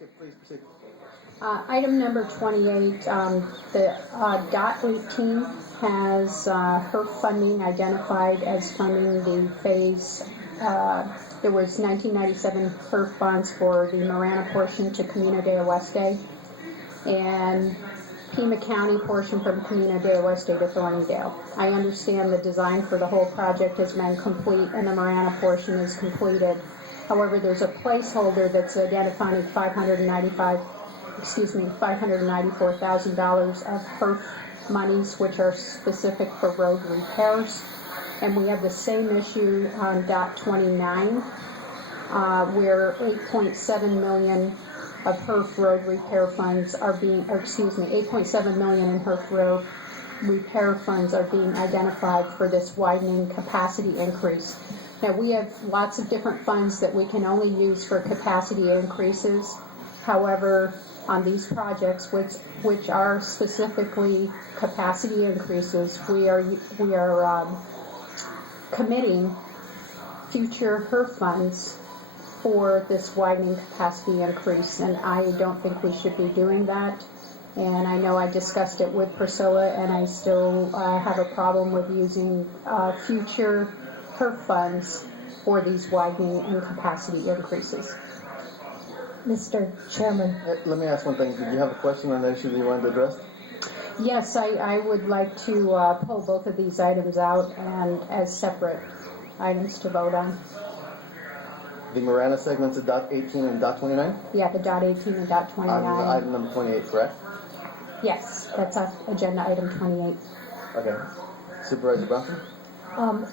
Okay, please proceed. Item number 28, the dot 18 has HURF funding identified as funding the phase. There was 1997 HURF bonds for the Marana portion to Camino de Oeste and Pima County portion from Camino de Oeste to Thorningdale. I understand the design for the whole project has been complete and the Marana portion is completed. However, there's a placeholder that's identifying $594,000 of HURF monies, which are specific for road repairs. And we have the same issue on dot 29, where $8.7 million of HURF road repair funds are being, $8.7 million in HURF road repair funds are being identified for this widening capacity increase. Now, we have lots of different funds that we can only use for capacity increases. However, on these projects, which are specifically capacity increases, we are committing future HURF funds for this widening capacity increase, and I don't think we should be doing that. And I know I discussed it with Priscilla, and I still have a problem with using future HURF funds for these widening and capacity increases. Mr. Chairman. Let me ask one thing. Did you have a question on that issue that you wanted to address? Yes, I would like to pull both of these items out and as separate items to vote on. The Marana segments of dot 18 and dot 29? Yeah, the dot 18 and dot 29. On item number 28, correct? Yes, that's agenda item 28. Okay. Supervisor Brownson?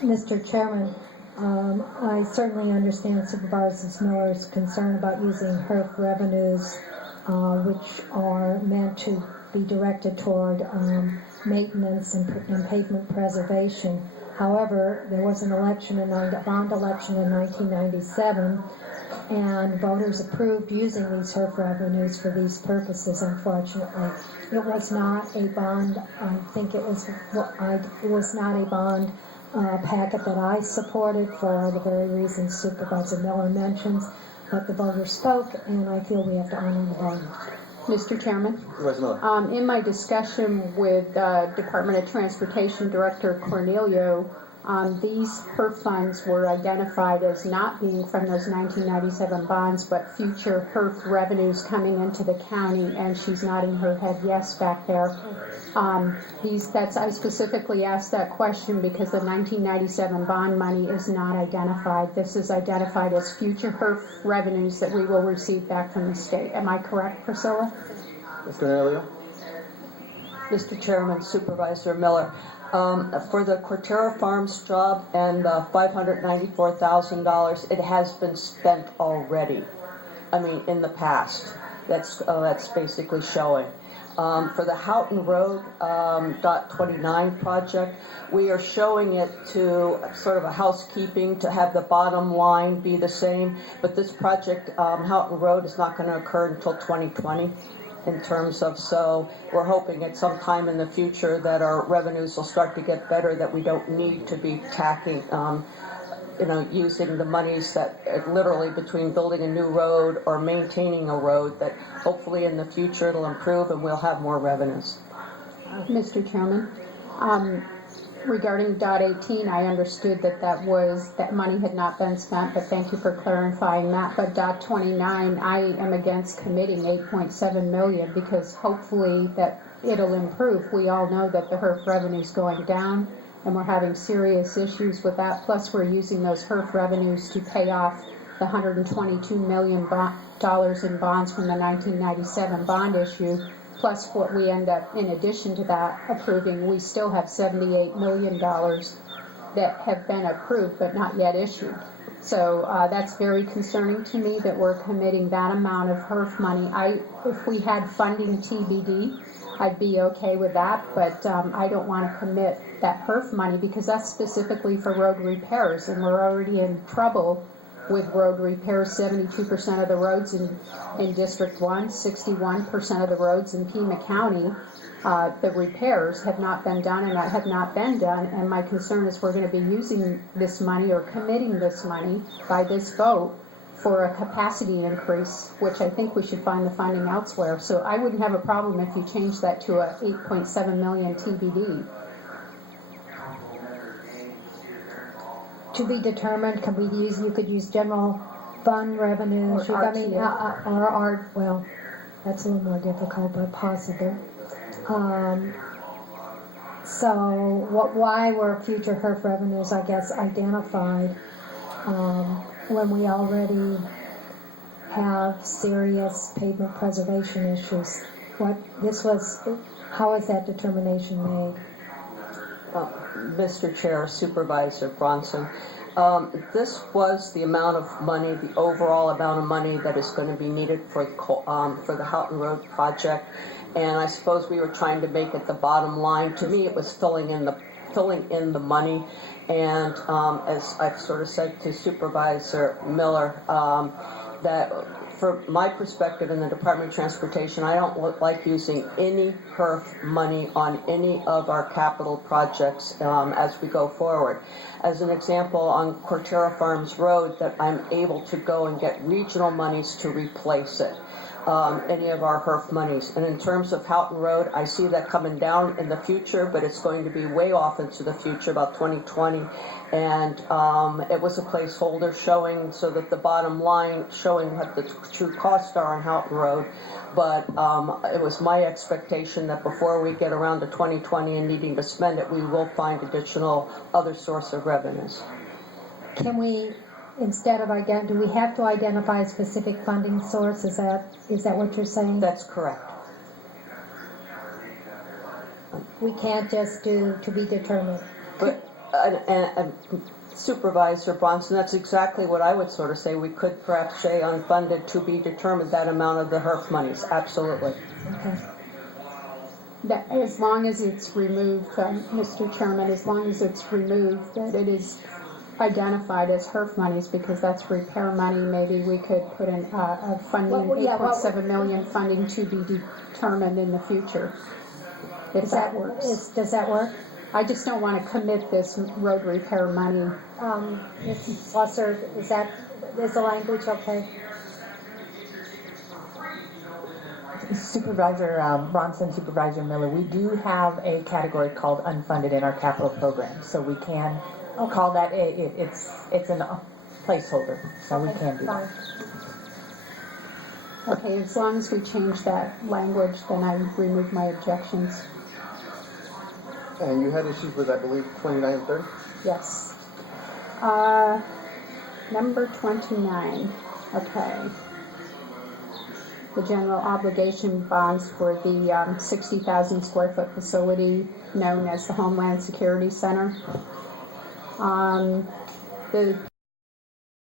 Mr. Chairman, I certainly understand Supervisor Miller's concern about using HURF revenues, which are meant to be directed toward maintenance and pavement preservation. However, there was an election, a bond election in 1997, and voters approved using these HURF revenues for these purposes, unfortunately. It was not a bond, it was not a bond packet that I supported for the very reasons Supervisor Miller mentions, but the voters spoke, and I feel we have to honor the vote. Mr. Chairman, in my discussion with Department of Transportation Director Cornelio, these HURF funds were identified as not being from those 1997 bonds, but future HURF revenues coming into the county, and she's nodding her head yes back there. I specifically asked that question because the 1997 bond money is not identified. This is identified as future HURF revenues that we will receive back from the state. Am I correct, Priscilla? Mr. Cornelio? Mr. Chairman, Supervisor Miller, for the Cortera Farms job and $594,000, it has been spent already. I mean, in the past. That's basically showing. For the Houghton Road dot 29 project, we are showing it to sort of a housekeeping to have the bottom line be the same, but this project, Houghton Road, is not going to occur until 2020 in terms of, so we're hoping at some time in the future that our revenues will start to get better, that we don't need to be tacking, using the monies that literally between building a new road or maintaining a road, that hopefully in the future it'll improve and we'll have more revenues. Mr. Chairman, regarding dot 18, I understood that money had not been spent, but thank you for clarifying that. But dot 29, I am against committing $8.7 million because hopefully that it'll improve. We all know that the HURF revenue is going down, and we're having serious issues with that. Plus, we're using those HURF revenues to pay off the $122 million in bonds from the 1997 bond issue. Plus, what we end up, in addition to that, approving, we still have $78 million that have been approved but not yet issued. So that's very concerning to me that we're committing that amount of HURF money. If we had funding TBD, I'd be okay with that, but I don't want to commit that HURF money because that's specifically for road repairs, and we're already in trouble with road repairs. 72% of the roads in District 1, 61% of the roads in Pima County, the repairs have not been done and have not been done, and my concern is we're going to be using this money or committing this money by this vote for a capacity increase, which I think we should find the funding elsewhere. So I wouldn't have a problem if you change that to a 8.7 million TBD. To be determined, you could use general fund revenues, Or I mean, RTA. or well, that's a little more difficult, but possible. So why were future HURF revenues, I guess, identified when we already have serious pavement preservation issues? How is that determination made? Mr. Chair, Supervisor Bronson, this was the amount of money, the overall amount of money that is going to be needed for the Houghton Road project, and I suppose we were trying to make it the bottom line. To me, it was filling in the money, and as I've sort of said to Supervisor Miller, that from my perspective in the Department of Transportation, I don't like using any HURF money on any of our capital projects as we go forward. As an example, on Cortera Farms Road, that I'm able to go and get regional monies to replace it, any of our HURF monies. And in terms of Houghton Road, I see that coming down in the future, but it's going to be way off into the future, about 2020. And it was a placeholder showing so that the bottom line showing what the true costs are on Houghton Road. But it was my expectation that before we get around to 2020 and needing to spend it, we will find additional other source of revenues. Can we, instead of do we have to identify a specific funding source? Is that what you're saying? That's correct. We can't just do to be determined. But, and Supervisor Bronson, that's exactly what I would sort of say. We could perhaps say unfunded to be determined, that amount of the HURF monies. Absolutely. Okay. That, as long as it's removed, Mr. Chairman, as long as it's removed, that it is identified as HURF monies, because that's repair money. Maybe we could put in a funding, 8.7 million funding to be determined in the future, if that works. Does that work? I just don't want to commit this road repair money. Ms. Slusser, is the language okay? Supervisor Bronson, Supervisor Miller, we do have a category called unfunded in our capital program, so we can call that it's a placeholder, so we can do that. Okay, as long as we change that language, then I remove my objections. And you had issues with, I believe, 29 and 30? Yes. Number 29. Okay. The general obligation bonds for the 60,000 square foot facility known as the Homeland Security Center. The